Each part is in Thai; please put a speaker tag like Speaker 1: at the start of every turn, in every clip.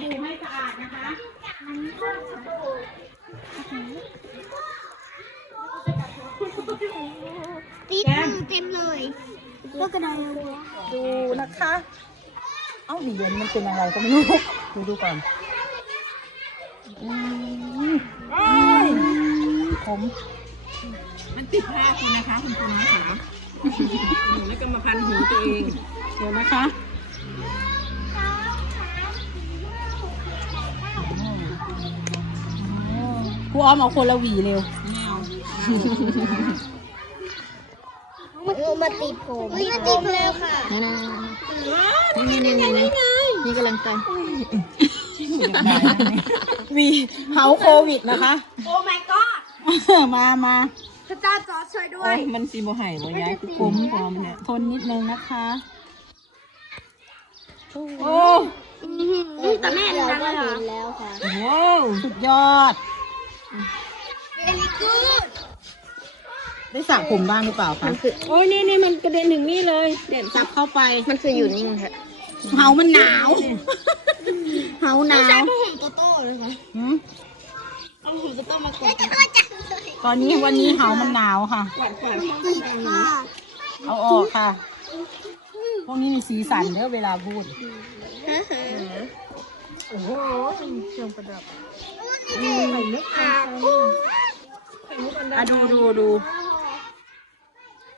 Speaker 1: บู่ให้สะอาดนะคะ
Speaker 2: ติดมือเต็มเลยก็กระดานเลย
Speaker 1: ดูนะคะ เอ้านี่เย็นมันเป็นอะไรก็ไม่รู้ ดูดูก่อนอืมอ้ายผม
Speaker 3: มันติดผ้าคุณนะคะ คุณคุณนะคะแล้วก็มาพันหูตัวเอง
Speaker 1: เดี๋ยวนะคะ ครูออมเอาคนละหวีเร็ว
Speaker 2: มันมาติดผมมาติดแล้วค่ะ
Speaker 4: นี่นี่นี่นี่นี่กำลังใจ
Speaker 1: หวีเฮาโควิดนะคะ
Speaker 2: โอ้ my god
Speaker 1: มามา
Speaker 2: พระเจ้าจอร์จช่วยด้ว
Speaker 3: โอ้
Speaker 2: ย
Speaker 3: ยมันสีโมหายบ่ย้ายคือคุ้มพร้อมเนี่ย
Speaker 1: ทนนิดนึงนะคะ โอ้
Speaker 2: แต่แม่เราก็เห็นแล้วค่ะ
Speaker 3: โอ้
Speaker 1: สุดยอด
Speaker 2: very good
Speaker 1: ได้สระผมบ้างหรือเปล่าคะ
Speaker 3: โอ้ยนี่นี่มันกระเด็นถึงนี่เลย เด่น
Speaker 1: จับเข้าไป
Speaker 4: มันคืออยู่นิ่งแท้
Speaker 1: เฮามันหนาวเฮาหนาว
Speaker 2: ใช้ผ้าห่มโตโต้เลยค่ะ
Speaker 1: หืม
Speaker 2: เอาผ้าห่มโตโต้มากดจะเข้าใจเลย
Speaker 1: ตอนนี้วันนี้เฮามันหนาวค่ะ
Speaker 2: ติดค่ะ
Speaker 1: เอาออกค่ะ พวกนี้มีสีสันเด้อเวลาพูดโอ้โหเครื่องประดับ อะดูดูดู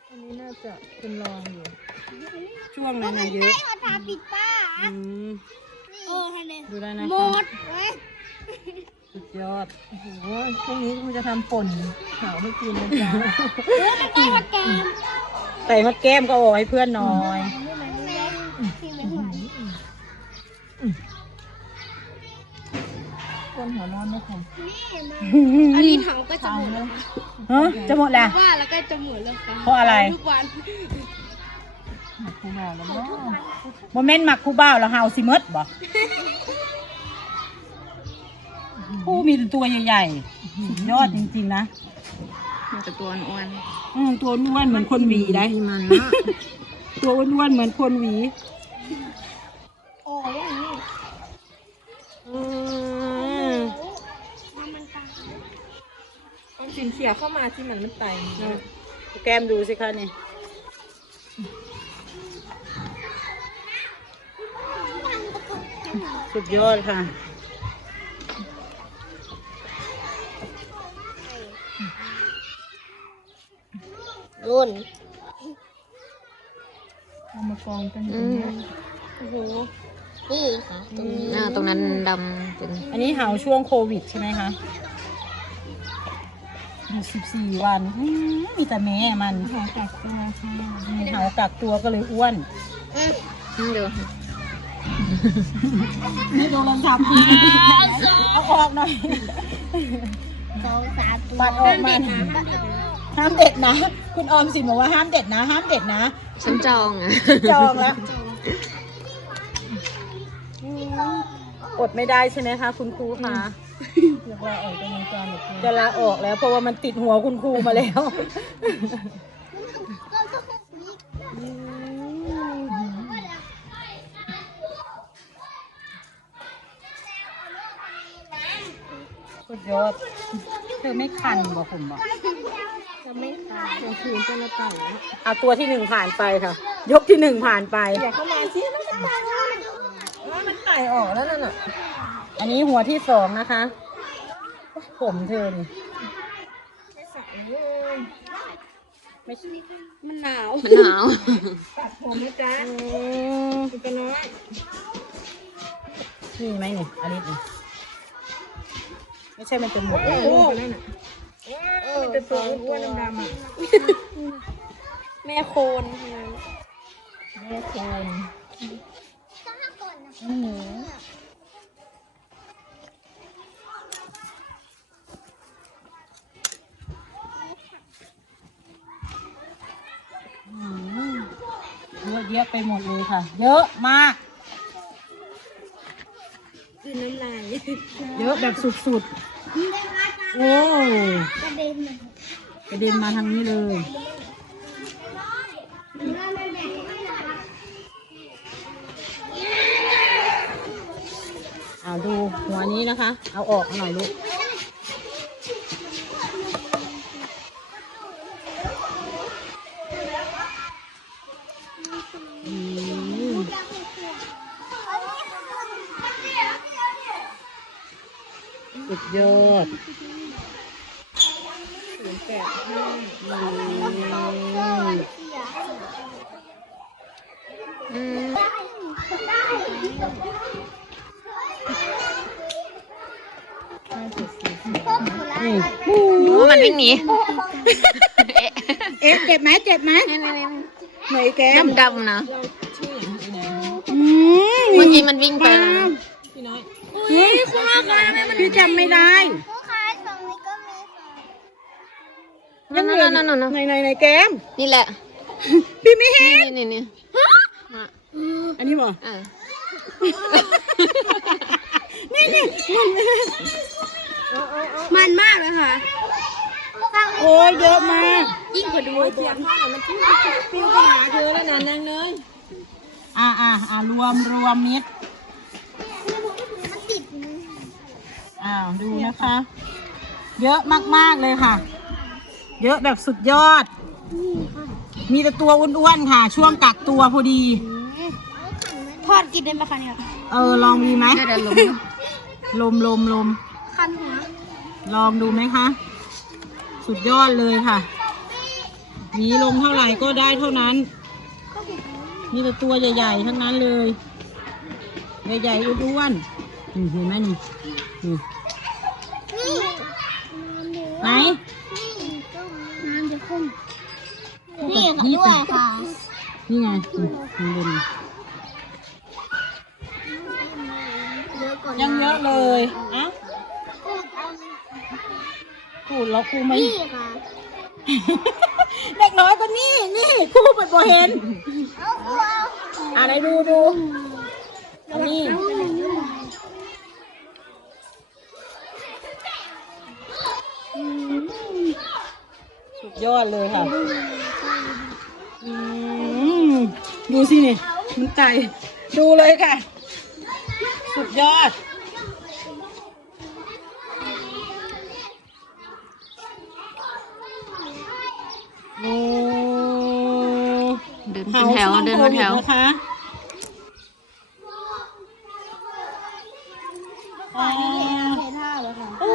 Speaker 1: อันนี้น่าจะเป็นรองอยู่ ช่วงนั้นน่ะเยอะ
Speaker 2: เอาทาปิดป้า
Speaker 1: อืม
Speaker 2: โอ้ฮันเนี่ย
Speaker 1: ดูได้นะ
Speaker 2: หม
Speaker 1: คะ
Speaker 2: ดเว้ย
Speaker 1: สุดยอดโอ้โหพรุ่งนี้กูจะทำป่นขาวไม่กินนะจ๊ะ
Speaker 2: มันได้มาแกม
Speaker 1: ใส่มะแก้มก็โอาให้เพื่อนหน่อย
Speaker 2: หัว
Speaker 1: ร้อนไม่คม
Speaker 2: อันนี้ถังก็จะหมดแล้ว
Speaker 1: ฮะจะหมดแล้ว
Speaker 2: ว่าแล้วก็จะหมดแล้วค่ะ
Speaker 1: เพราะอะไร
Speaker 2: ทุกวัน
Speaker 1: หมักคูบ่าวแล้วบ่โมเมนต์หมักคูบ่าวแล้วเฮาสิเมดบ่โอ้มีแต่ตัวใหญ่ๆสุดยอดจริงๆนะ
Speaker 4: มันจะตัวอ้วน
Speaker 1: อืมตัวอ้วนเหมือนคนหวีได้
Speaker 4: ที่มัน
Speaker 1: ตัวอ้วนๆเหมือนคนหวี
Speaker 2: โอ้ยอย่างนี้
Speaker 1: อืม
Speaker 2: มันมันตาย
Speaker 3: เอาสินเขียวเข้ามาที่มันไม่ไต
Speaker 1: แก้มดูสิคะนี่สุดยอดค่ะ
Speaker 2: รุ่น
Speaker 1: เอามากองกัน
Speaker 4: อืม
Speaker 2: โอ้โหนี่ค่ะตรงนี้
Speaker 4: อ่า ตรงนั้นดำเป็น
Speaker 1: อันนี้เห่าช่วงโควิดใช่ไหมคะ อยู่สิบสี่วันอื้อมีแต่แม่มันเห่ากักตัวเห่ากักตัวก็เลยอ้วน
Speaker 4: นี่ดู
Speaker 1: นี่โดนลองทำเอาออกหน่อย
Speaker 2: สองสามตัว
Speaker 1: ปัดออกมา ห้ามเด็ดนะ คุณออมสินบอกว่าห้ามเด็ดนะ ห้ามเด็ดนะ
Speaker 4: ฉันจองอะ
Speaker 1: จองแล้ว อดไม่ได้ใช่ไหมคะ คุณครูคะ จะลาออกจะลาออกแล้วเพราะว่ามันติดหัวคุณครูมาแล้วสุดยอดเธอไม่คันบอกผมบอก
Speaker 2: จะไม่ตาย
Speaker 3: กลางคืนก็ละไต่แล้ว
Speaker 1: เอาตัวที่หนึ่งผ่านไปค่ะ ยกที่หนึ่งผ่านไป
Speaker 3: อย่าเข้ามาสิมันจะไต่ว่ามั นไต่ออกแล้วนั่นน่ะ
Speaker 1: อันนี้หัวที่สองนะคะ ผมเธอนี่ไม่ใช่
Speaker 2: มันหนาว
Speaker 4: มันหนาว
Speaker 3: ตัดผมนะจ๊ะ
Speaker 1: อืม
Speaker 3: คุณเป็นน้อย
Speaker 1: นี่ไหมนี่อันนี้นี่ไม่ใช่มันเป็นหมวก
Speaker 3: โอ้โหนั่นน่ะโอ้ยมันจะตัวอ้วนๆดำๆอะ
Speaker 2: แม่โคน
Speaker 1: แม่โคนอืมอืม เยอะแยะไปหมดเลยค่ะ เยอะมาก
Speaker 2: คือน้ำลาย
Speaker 1: เยอะแบบสุดๆ โอ้
Speaker 2: กระเด็น
Speaker 1: กระเด็นมาทางนี้เลยเอาาดูหัวนี้นะคะ เอาออกหน่อยลูกสุดยอดศูนย์แปดห้า นี่
Speaker 4: โอ้มันวิ่งหนี
Speaker 1: เอ๊ะเจ็บไหมเจ็บไหม
Speaker 4: นี่นี่นี่
Speaker 1: ไหนแก้ม
Speaker 4: ดำๆนะ
Speaker 1: อืม
Speaker 4: เมื่อกี้มันวิ่งไป
Speaker 1: ป้า
Speaker 4: แล้วนะ
Speaker 3: พี่น้อย
Speaker 1: เฮ้ยคุณพี่จำไม่ได้
Speaker 2: ลูกค้าฝั่งนี้ก็มีค่ะ
Speaker 4: นั่นนั่นนั่นนั่น
Speaker 1: ในในในแก้ม
Speaker 4: นี่แหละ
Speaker 1: พี่ไม่เห็น
Speaker 4: นี่นี่นี่อะ
Speaker 1: อันนี้บอก
Speaker 4: เออ
Speaker 1: นี่นี่
Speaker 2: มันมากเลยค่ะฝั่งนี้
Speaker 1: โอ้ยเยอะมาก
Speaker 2: ยิ่งกว่าดู
Speaker 3: เสียบท่อมันทิ้งปิ้วไปหาเธอแล้วนะนางเนย
Speaker 1: อ่าอ่าอ่ารวมรวมมิตร
Speaker 2: มันติด
Speaker 1: อ้าวดูนะคะ เยอะมากๆเลยค่ะ เยอะแบบสุดยอด มีแต่ตัวอ้วนๆค่ะ ช่วงกักตัวพอดี
Speaker 2: ทอดกินได้ไหมคะเนี่ย
Speaker 1: เออลองดีไหม
Speaker 4: เดี๋ยวเดี๋ยวลง
Speaker 1: ลมลมลม
Speaker 2: คันหัว
Speaker 1: ลองดูไหมคะ สุดยอดเลยค่ะหวีลงเท่าไหร่ก็ได้เท่านั้นมีแต่ตัวใหญ่ๆทั้งนั้นเลย ใหญ่ๆอ้วนๆนี่เห็นไหมนี่นี่
Speaker 2: นี่
Speaker 1: ไหน
Speaker 2: น้ำจะขึ้น
Speaker 1: นี่
Speaker 2: นี่ด้วยค่ะ
Speaker 1: นี่ไงนี่ข้างบน
Speaker 2: เยอะกว่า
Speaker 1: ยังเยอะเลย อะขูดแล้วครูไม่
Speaker 2: นี่ค่ะ
Speaker 1: เด็กน้อยก็นี่นี่ครูเปิดบอเห็น
Speaker 2: เอาครูเอา
Speaker 1: อะไรดูดูอันนี้สุดยอดเลยค่ะอืมดูสินี่มันไก่ดูเลยค่ะ สุดยอด โอ้
Speaker 4: เดินเป็นแถวเดินเป็นแถว
Speaker 1: นะคะอ๋อ
Speaker 2: เทท่าเลยค่ะ
Speaker 1: โอ้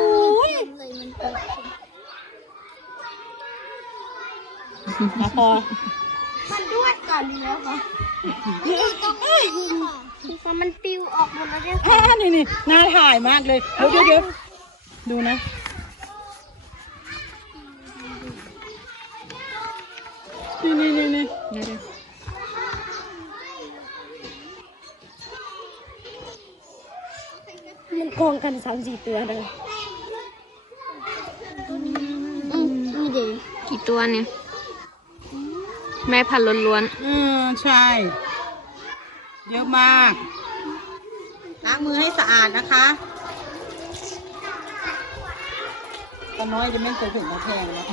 Speaker 1: ย
Speaker 2: เลยมันติด
Speaker 1: มาพอ
Speaker 2: มันด้วยก่อนแล้วค่ะนี่ต้องยิงค่ะคือค่ะมันปิวออกหมดแล้วเนี่ย
Speaker 1: อ่านี่นี่น่าถ่ายมากเลย เดี๋ยวเดี๋ยวเดี๋ยวดูนะ
Speaker 2: มันกองกันสามสี่ตัวเลยอืมนี่เดี๋ยว
Speaker 4: กี่ตัวเนี่ย แม่พันธุ์ล้วน
Speaker 1: อืมใช่ เยอะมาก ล้างมือให้สะอาดนะคะตอนน้อยจะไม่เคยถึงกระแพงแล้ว